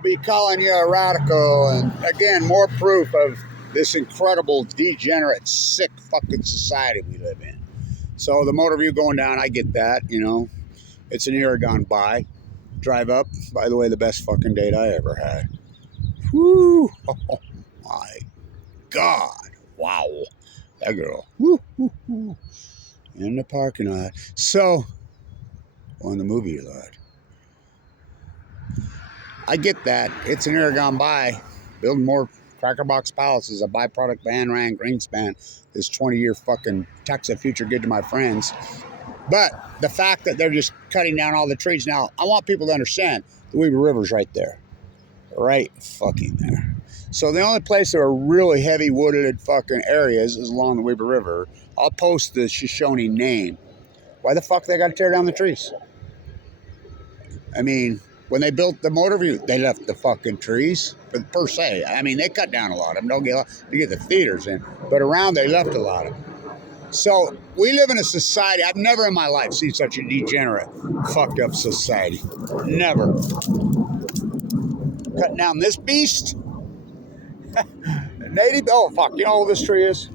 they'll be calling you a radical. And again, more proof of this incredible, degenerate, sick fucking society we live in. So the MOTER-vU going down, I get that, you know. It's an era gone by. Drive up. By the way, the best fucking date I ever had. Woo! Oh my God. Wow. That girl. Woo, woo, woo. In the parking lot. So, on the movie lot. I get that. It's an era gone by. Building more Cracker Box Palaces, a byproduct of Ayn Rand Greenspan, this 20-year fucking tax the future good to my friends. But the fact that they're just cutting down all the trees now, I want people to understand the Weber River's right there. Right fucking there. So the only place there are really heavy wooded fucking areas is along the Weber River. I'll post the Shoshone name. Why the fuck they got to tear down the trees? I mean, when they built the MOTER-vU, they left the fucking trees, per se. I mean, they cut down a lot of them. Don't get to get the theaters in. But around, they left a lot of them. So we live in a society, I've never in my life seen such a degenerate, fucked up society. Never. Cutting down this beast. Native, oh fuck, you know what this tree is?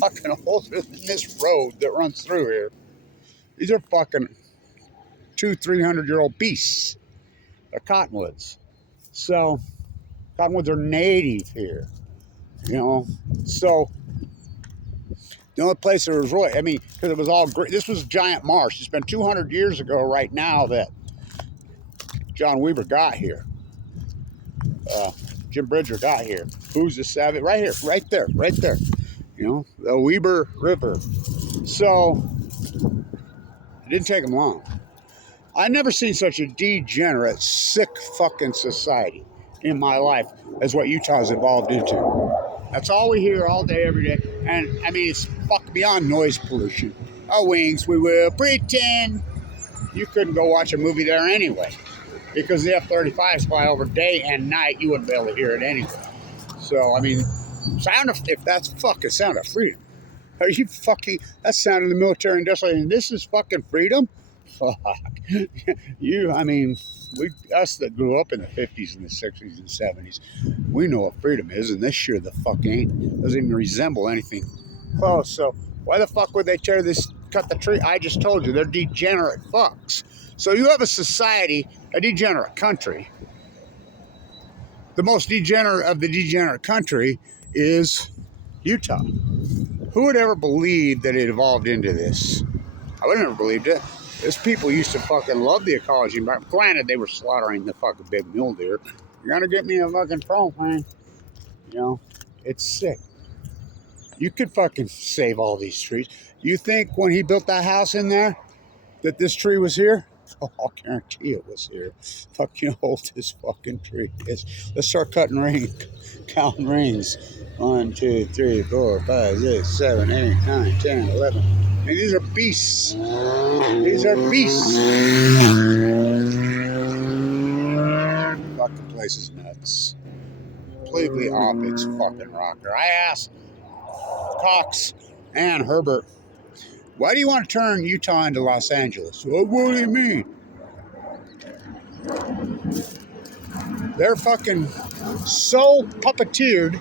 Fucking older than this road that runs through here. These are fucking 200-300-year-old beasts. They're cottonwoods. So, cottonwoods are native here. You know? So, the only place there was really, I mean, because it was all great. This was a giant marsh. It's been 200 years ago right now that John Weber got here. Jim Bridger got here. Who's the savage? Right here, right there, right there. You know, the Weber River. So, it didn't take them long. I've never seen such a degenerate, sick fucking society in my life as what Utah's evolved into. That's all we hear all day, every day. And, I mean, it's fuck beyond noise pollution. Our wings, we will pretend. You couldn't go watch a movie there anyway. Because the F-35s fly over day and night, you wouldn't be able to hear it anyway. So, I mean, if that's fucking sound of freedom. Are you fucking, that's sound of the military industrial, and this is fucking freedom? Fuck. You, I mean, us that grew up in the 50s and the 60s and 70s, we know what freedom is, and this sure the fuck ain't. Doesn't even resemble anything close. So why the fuck would they cut the tree? I just told you, they're degenerate fucks. So you have a society, a degenerate country. The most degenerate of the degenerate country is Utah. Who would ever believe that it evolved into this? I would have never believed it. These people used to fucking love the ecology. Granted, they were slaughtering the fucking big mule deer. You're gonna get me a fucking propane. You know, it's sick. You could fucking save all these trees. You think when he built that house in there that this tree was here? Oh, I'll guarantee it was here. Fucking how old this fucking tree is. Let's start counting rings. 1, 2, 3, 4, 5, 6, 7, 8, 9, 10, 11. I mean, these are beasts. These are beasts. Fucking place is nuts. Completely off its fucking rocker. I asked Cox and Herbert, why do you want to turn Utah into Los Angeles? Well, what do you mean? They're fucking so puppeteered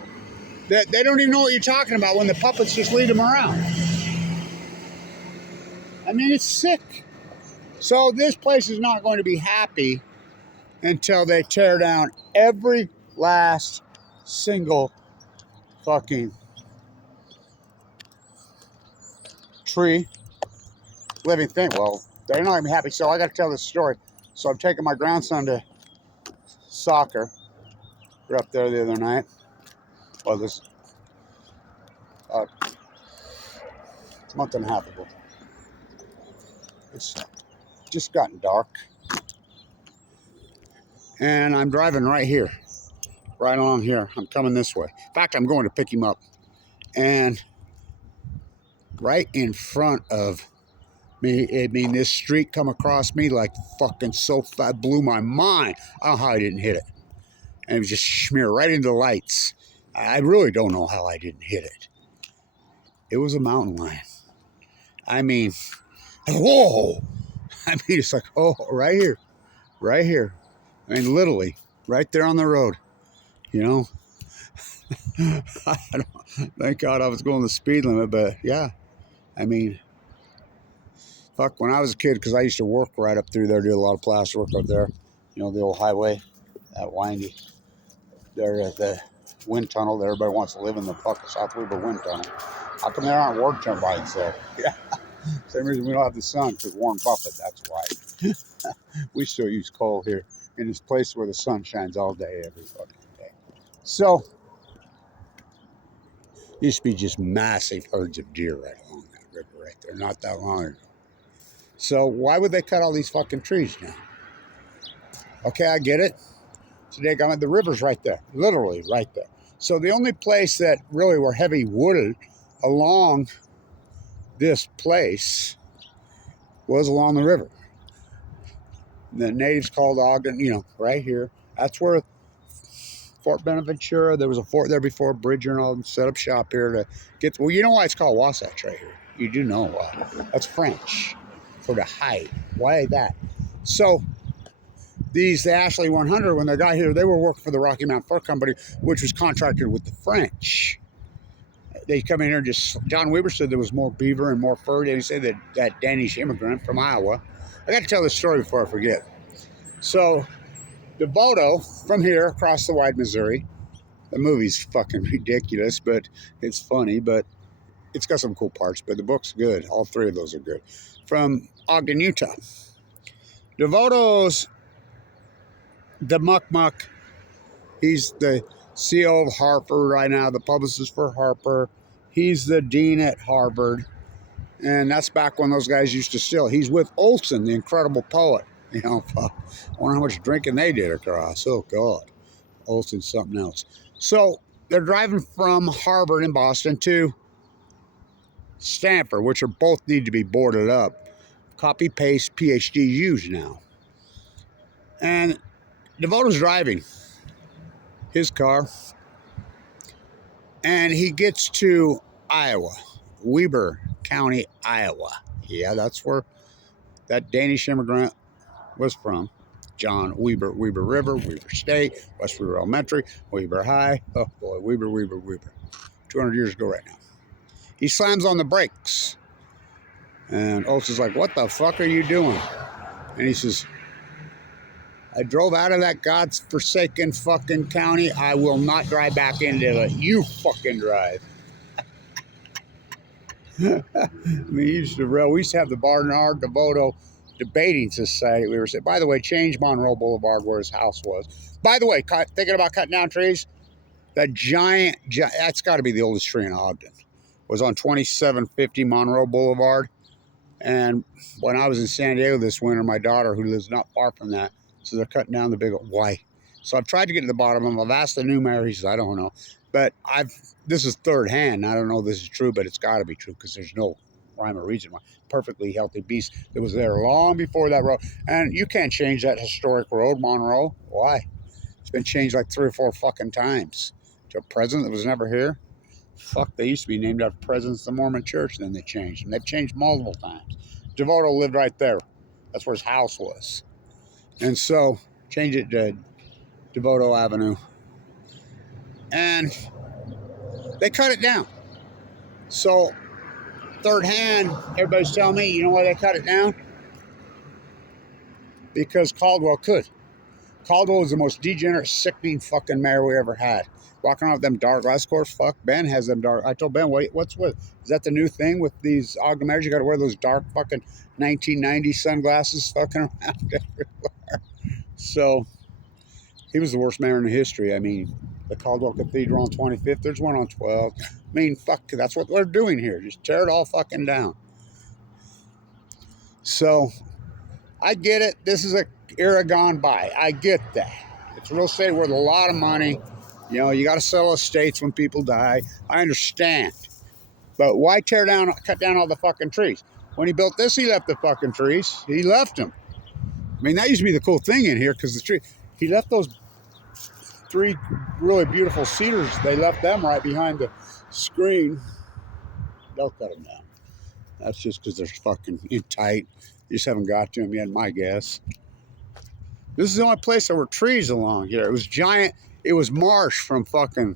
that they don't even know what you're talking about when the puppets just lead them around. I mean, it's sick. So this place is not going to be happy until they tear down every last single fucking tree, living thing. Well, they're not even happy. So I got to tell this story. So I'm taking my grandson to soccer. We're up there the other night. Well, this month and a half ago. It's just gotten dark. And I'm driving right here. Right along here. I'm coming this way. In fact, I'm going to pick him up. And right in front of me, I mean, this street come across me like fucking so fast, blew my mind. I don't know how I didn't hit it. And it was just smear right into the lights. I really don't know how I didn't hit it. It was a mountain lion. I mean, whoa! I mean, it's like, oh, right here. Right here. I mean, literally, right there on the road, you know. Thank God I was going the speed limit, but yeah, I mean, fuck, when I was a kid, because I used to work right up through there, do a lot of plaster work up there, you know, the old highway, that windy, there at the wind tunnel that everybody wants to live in, the fucking South Weber wind tunnel. How come there aren't work turbines there? Yeah, same reason we don't have the sun, because Warren Buffett, that's why. We still use coal here in this place where the sun shines all day, every fucking day. So, used to be just massive herds of deer right along that river right there, not that long ago. So why would they cut all these fucking trees now? Okay, I get it. Today, the river's right there, literally right there. So the only place that really were heavy wooded along this place was along the river. The natives called Ogden, you know, right here. That's where Fort Benaventura, there was a fort there before, Bridger and all them set up shop here to get, well, you know why it's called Wasatch right here. You do know why. That's French for to hide. Why that? So the Ashley 100, when they got here, they were working for the Rocky Mountain Fur Company, which was contracted with the French. They come in here and just, John Weaver said there was more beaver and more fur. And he said that Danish immigrant from Iowa. I got to tell this story before I forget. So, DeVoto, from here, across the wide Missouri, the movie's fucking ridiculous, but it's funny, but it's got some cool parts, but the book's good. All three of those are good. From Ogden, Utah. DeVoto's the Muck. He's the CEO of Harper right now, the publicist for Harper. He's the dean at Harvard. And that's back when those guys used to steal. He's with Olson, the incredible poet. You know, I wonder how much drinking they did across. Oh, God. Olson's something else. So they're driving from Harvard in Boston to Stanford, which are both need to be boarded up. Copy-paste PhDs now. And DeVoto's driving his car, and he gets to Iowa, Weber County, Iowa. Yeah, that's where that Danish immigrant was from. John Weber, Weber River, Weber State, West Weber Elementary, Weber High. Oh boy, Weber. 200 years ago right now. He slams on the brakes. And Olson's like, what the fuck are you doing? And he says, I drove out of that godforsaken fucking county. I will not drive back into it. You fucking drive. I mean, we used to have the Barnard DeVoto Debating Society. We were saying, by the way, change Monroe Boulevard where his house was. By the way, thinking about cutting down trees, that giant, that's got to be the oldest tree in Ogden, was on 2750 Monroe Boulevard. And when I was in San Diego this winter, my daughter, who lives not far from that, so they're cutting down the big old, why? So I've tried to get to the bottom of them. I've asked the new mayor. He says, I don't know. But this is third hand. I don't know if this is true, but it's got to be true because there's no rhyme or reason why. Perfectly healthy beast that was there long before that road. And you can't change that historic road, Monroe. Why? It's been changed like 3 or 4 fucking times. To a president that was never here. Fuck, they used to be named after presidents of the Mormon church, and then they changed. And they've changed multiple times. DeVoto lived right there. That's where his house was. And so, change it to DeVoto Avenue. And they cut it down. So, third hand, everybody's telling me, you know why they cut it down? Because Caldwell could. Caldwell was the most degenerate, sickening fucking mayor we ever had. Walking around with them dark glasses. Of course, fuck, Ben has them dark. I told Ben, wait, what's with? Is that the new thing with these Ogden mayors? You got to wear those dark fucking 1990 sunglasses fucking around everywhere. So, he was the worst mayor in history. I mean, the Caldwell Cathedral on 25th, there's one on 12th. I mean, fuck, that's what they're doing here. Just tear it all fucking down. So, I get it. This is a era gone by. I get that. It's real estate worth a lot of money. You know, you got to sell estates when people die. I understand. But why cut down all the fucking trees? When he built this, he left the fucking trees. He left them. I mean, that used to be the cool thing in here because he left those 3 really beautiful cedars. They left them right behind the screen. They'll cut them down. That's just because they're fucking tight. You just haven't got to them yet, my guess. This is the only place there were trees along here. It was giant. It was marsh from fucking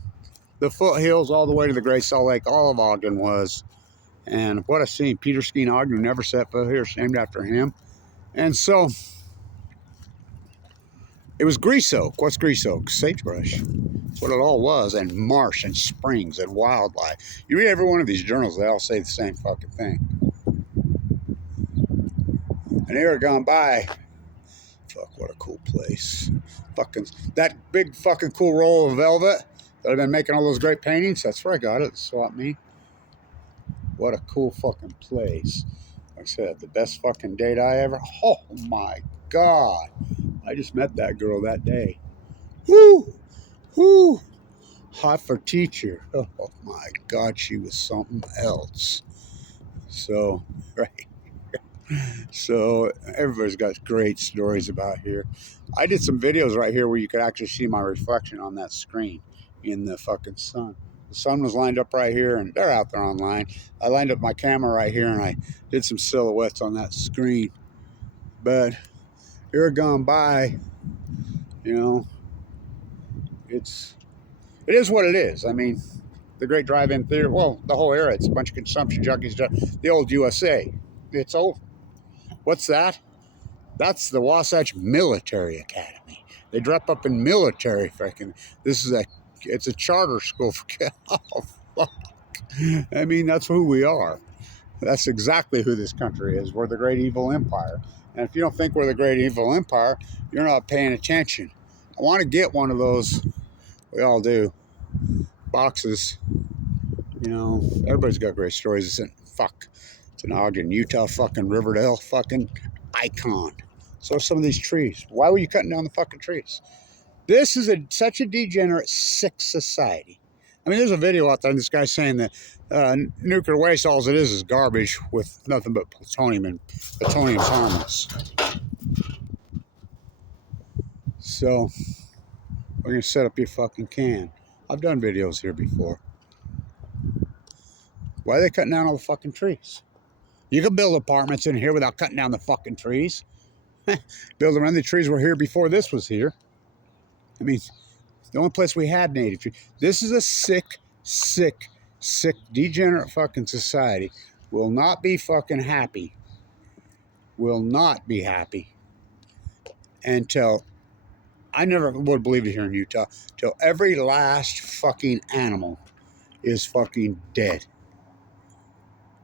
the foothills all the way to the Great Salt Lake. All of Ogden was. And what a scene. Peter Skeen Ogden, who never set foot here. It's named after him. And so it was grease oak. What's grease oak? Sagebrush. That's what it all was. And marsh and springs and wildlife. You read every one of these journals, they all say the same fucking thing. An era gone by. Fuck, what a cool place. Fucking, that big fucking cool roll of velvet that I've been making all those great paintings, that's where I got it. Swap me. What a cool fucking place. Like I said, the best fucking date I ever. Oh my God. I just met that girl that day. Whoo! Whoo! Hot for teacher. Oh my God, she was something else. So, right. So, everybody's got great stories about here. I did some videos right here where you could actually see my reflection on that screen in the fucking sun. The sun was lined up right here, and they're out there online. I lined up my camera right here, and I did some silhouettes on that screen. But year gone by, you know, it is what it is. I mean, the Great Drive-In Theater, well, the whole era, it's a bunch of consumption junkies. The old USA, it's over. What's that? That's the Wasatch Military Academy. They drop up in military freaking. It's a charter school for kids. Oh, fuck. I mean, that's who we are. That's exactly who this country is. We're the great evil empire. And if you don't think we're the great evil empire, you're not paying attention. I want to get one of those, we all do, boxes. You know, everybody's got great stories. It's an Ogden, Utah fucking Riverdale fucking icon. So are some of these trees. Why were you cutting down the fucking trees? This is such a degenerate, sick society. I mean, there's a video out there, and this guy's saying that nuclear waste, all it is garbage with nothing but plutonium, and plutonium's harmless. So, we're going to set up your fucking can. I've done videos here before. Why are they cutting down all the fucking trees? You can build apartments in here without cutting down the fucking trees. Build around the trees were here before this was here. I mean, the only place we had native trees. This is a sick, sick, sick, degenerate fucking society. Will not be fucking happy. Will not be happy until, I never would believe it here in Utah, till every last fucking animal is fucking dead.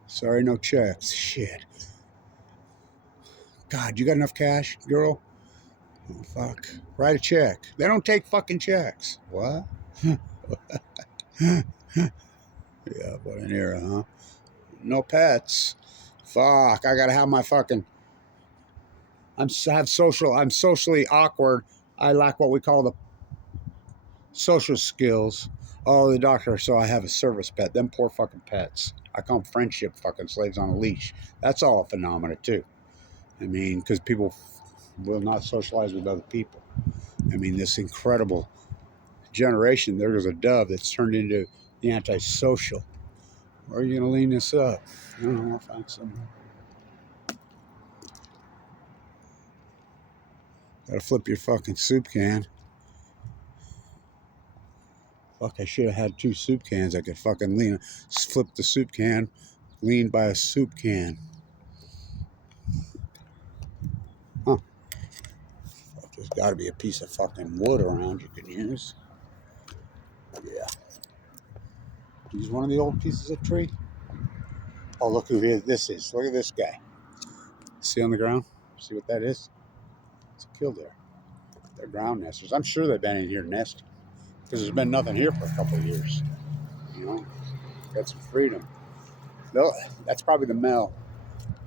Sorry, no checks. Shit. God, you got enough cash, girl? Oh, fuck. Write a check. They don't take fucking checks. What? Yeah, what an era, huh? No pets. Fuck, I gotta have my fucking... I'm socially awkward. I lack what we call the social skills. Oh, the doctor, so I have a service pet. Them poor fucking pets. I call them friendship fucking slaves on a leash. That's all a phenomena, too. I mean, because people will not socialize with other people. I mean, this incredible generation, there goes a dove that's turned into the antisocial. Where are you going to lean this up? I don't know. I'll find somewhere. Gotta flip your fucking soup can. Fuck, I should have had 2 soup cans I could fucking lean. Flip the soup can, lean by a soup can. Huh. Fuck, there's gotta be a piece of fucking wood around you can use. Yeah. Use one of the old pieces of tree. Oh, look who this is. Look at this guy. See on the ground? See what that is? It's a killdeer. They're ground nesters. I'm sure they've been in here nesting because there's been nothing here for a couple of years. You know, got some freedom. That's probably the male.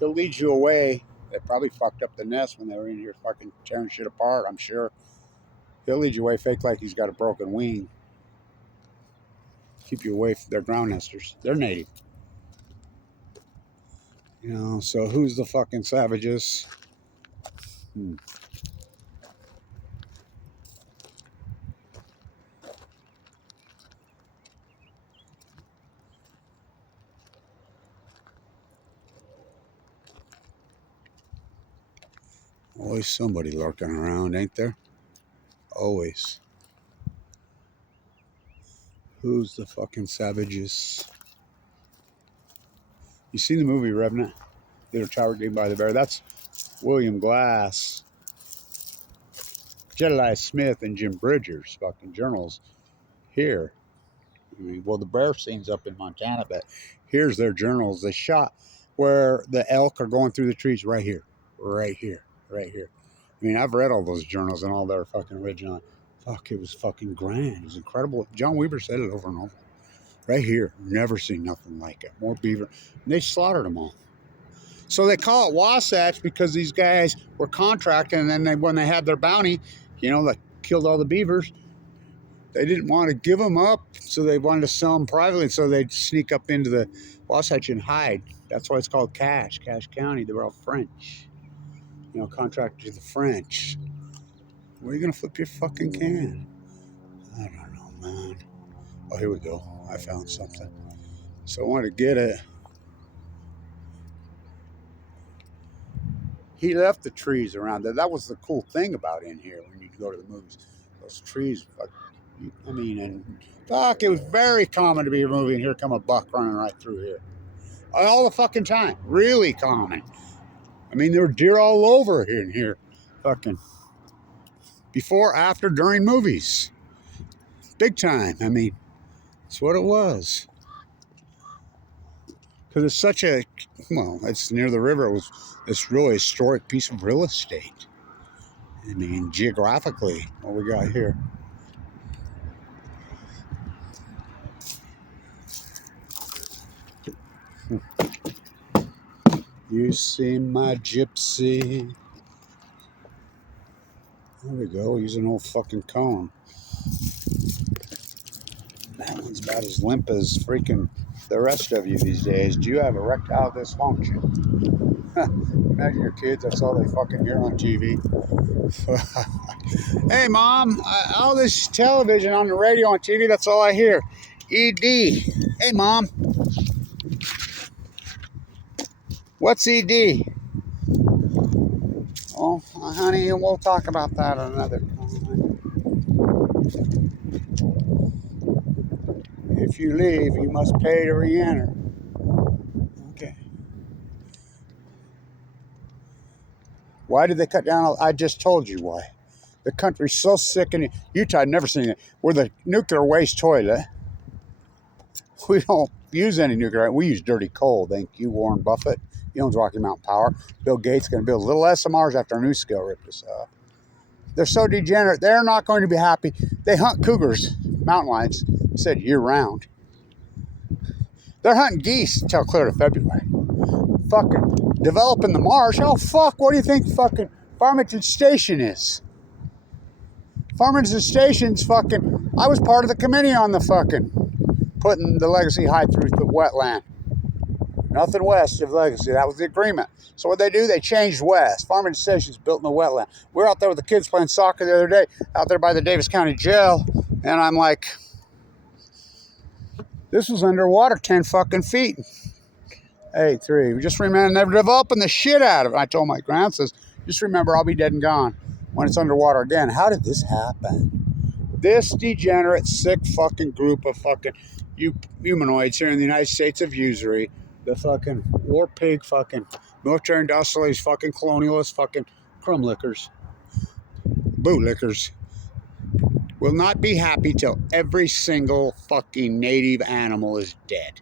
They'll lead you away. They probably fucked up the nest when they were in here fucking tearing shit apart, I'm sure. He'll lead you away, fake like he's got a broken wing. Keep you away from their ground nesters. They're native. You know, so who's the fucking savages? Always somebody lurking around, ain't there? Always. Who's the fucking savages? You seen the movie Revenant? Little Tower Game by the Bear. That's William Glass, Jedediah Smith, and Jim Bridger's fucking journals here. I mean, well, the bear scene's up in Montana, but here's their journals. They shot where the elk are going through the trees right here, right here, right here. I mean, I've read all those journals and all their fucking original. Fuck, it was fucking grand. It was incredible. John Weaver said it over and over. Right here, never seen nothing like it. More beaver. And they slaughtered them all. So they call it Wasatch because these guys were contracting, and then when they had their bounty, you know, they killed all the beavers. They didn't want to give them up, so they wanted to sell them privately. So they'd sneak up into the Wasatch and hide. That's why it's called Cache County. They were all French, you know, contracted to the French. Where are you gonna flip your fucking can? I don't know, man. Oh, here we go. I found something. So I wanted to get it. He left the trees around there. That was the cool thing about in here when you go to the movies. Those trees, I mean, and fuck, it was very common to be a movie and here come a buck running right through here. All the fucking time. Really common. I mean, there were deer all over here and here. Fucking before, after, during movies. Big time. I mean, that's what it was. Because it's such a, well, it's near the river. It's really a historic piece of real estate. I mean, geographically, what we got here. You see my gypsy. There we go. Use an old fucking cone. That one's about as limp as freaking the rest of you these days. Do you have erectile dysfunction? Imagine your kids, that's all they fucking hear on TV. Hey, Mom, all this television on the radio on TV, that's all I hear. ED. Hey, Mom. What's ED? Oh, honey, we'll talk about that another time. If you leave, you must pay to re-enter. Okay. Why did they cut down? I just told you why. The country's so sick, and Utah, I'd never seen it. We're the nuclear waste toilet. We don't use any nuclear. We use dirty coal. Thank you, Warren Buffett. He owns Rocky Mountain Power. Bill Gates is going to build little SMRs after NuScale ripped us off. They're so degenerate. They're not going to be happy. They hunt cougars, mountain lions. He said year-round. They're hunting geese until clear to February. Fucking developing the marsh. Oh, fuck. What do you think fucking Farmington Station is? Farmington Station's fucking... I was part of the committee on the fucking... putting the Legacy High through the wetland. Nothing west of Legacy. That was the agreement. So what they do, they changed west. Farmington Station's built in the wetland. We were out there with the kids playing soccer the other day, out there by the Davis County Jail, and I'm like, this was underwater 10 fucking feet. 8-3. We just remember never developing the shit out of it. I told my grandsons, just remember I'll be dead and gone when it's underwater again. How did this happen? This degenerate, sick fucking group of fucking humanoids here in the United States of usury, the fucking war pig fucking military industrialists, fucking colonialists, fucking crumb lickers, bootlickers, will not be happy till every single fucking native animal is dead.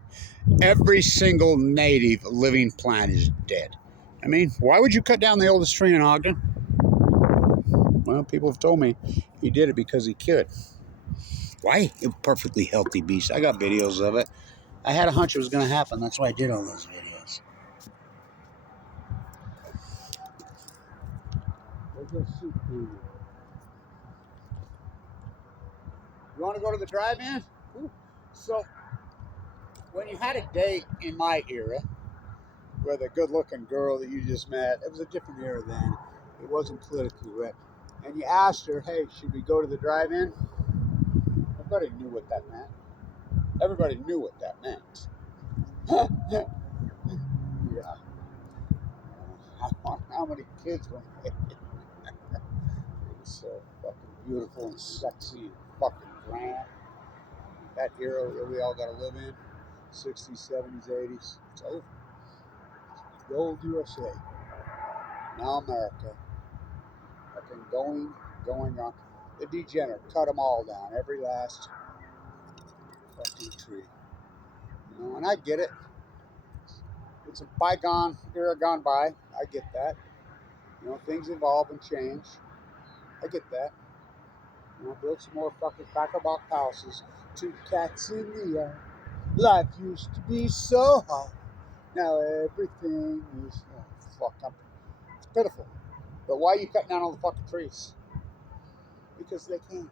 Every single native living plant is dead. I mean, why would you cut down the oldest tree in Ogden? Well, people have told me he did it because he could. Why? A perfectly healthy beast. I got videos of it. I had a hunch it was going to happen. That's why I did all those videos. You want to go to the drive-in? So, when you had a date in my era with a good-looking girl that you just met, it was a different era then. It wasn't politically correct. And you asked her, hey, should we go to the drive-in? Everybody knew what that meant. Everybody knew what that meant. Yeah. How many kids were made? So fucking beautiful and sexy and fucking grand. That era that we all got to live in, 60s, 70s, 80s. It's over. The old USA. Now America. Fucking going on. The degenerate cut them all down. Every last fucking tree. You know, and I get it. It's a bygone era gone by. I get that. You know, things evolve and change. I get that. You know, build some more fucking cracker box houses. 2 cats in the yard. Life used to be so hot. Now everything is it's pitiful. But why are you cutting down all the fucking trees? Because they can.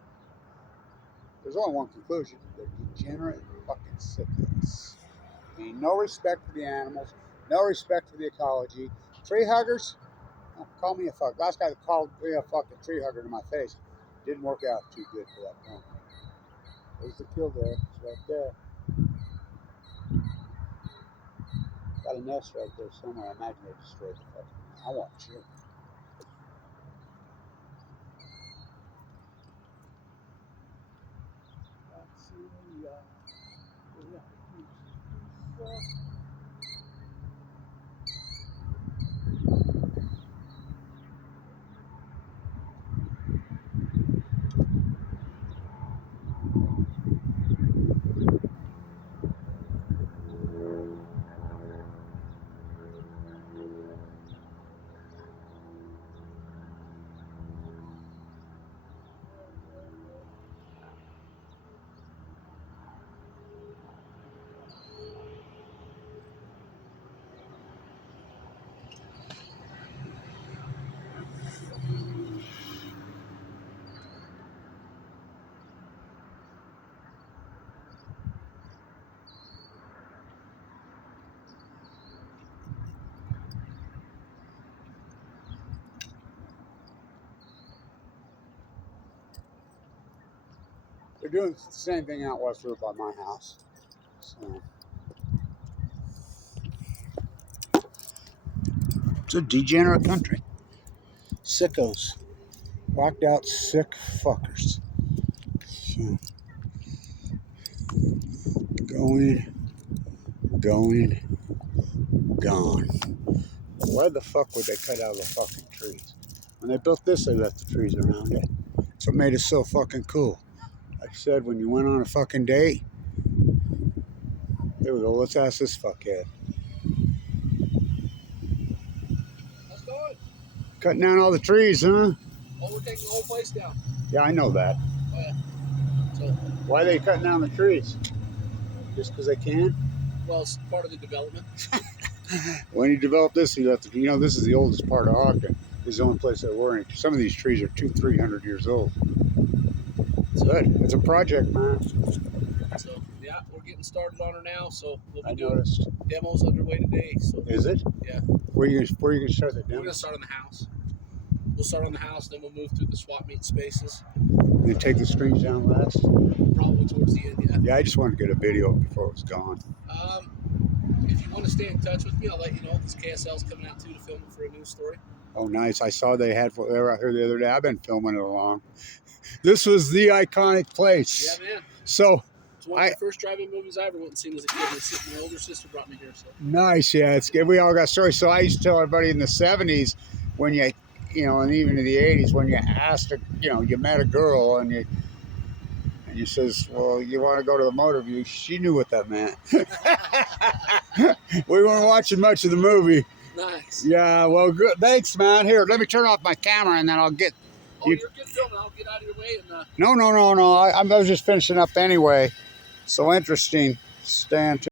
There's only one conclusion. They're degenerate fucking sickos. Ain't no respect for the animals, no respect for the ecology. Tree huggers, oh, call me a fuck. Last guy that called me a fucking tree hugger to my face didn't work out too good for that point. There's the kill there. It's right there. Got a nest right there somewhere. I imagine they destroyed the fucking. I want you. They're doing the same thing out west road by my house. So it's a degenerate country. Sickos. Whacked out sick fuckers. So gone. Why the fuck would they cut out the fucking trees? When they built this, they left the trees around it. That's what made it so fucking cool. Like I said, when you went on a fucking date, here we go, let's ask this fuckhead. How's it going? Cutting down all the trees, huh? Oh, we're taking the whole place down. Yeah, I know that. Oh, yeah. So, why are they cutting down the trees? Just because they can? Well, it's part of the development. When he developed this, he left. You know, this is the oldest part of Ogden. This is the only place that we're in. Some of these trees are 200-300 years old. It's good. It's a project, man. So, yeah, we're getting started on her now. So we'll be doing demos underway today. So is it? Yeah. Where are you gonna start the demo? We're gonna start on the house. We'll start on the house, then we'll move through the swap meet spaces. You take the screens down last? Probably towards the end, yeah. Yeah, I just wanted to get a video before it was gone. If you want to stay in touch with me, I'll let you know because KSL's coming out too to film it for a news story. Oh, nice. I saw they were out here the other day. I've been filming it along. This was the iconic place. Yeah, man. So it's one of the first drive-in movies I ever went and seen as a kid. My older sister brought me here. So nice, yeah. It's good. We all got stories. So I used to tell everybody in the 70s when you know, and even in the 80s when you asked, you met a girl and you says, well, you want to go to the MOTER-vU? She knew what that meant. We weren't watching much of the movie. Nice. Yeah, well, good. Thanks, man. Here, let me turn off my camera and then I'll get... Oh, you're good filming. I'll get out of your way. And, No. I was just finishing up anyway. So interesting. Stand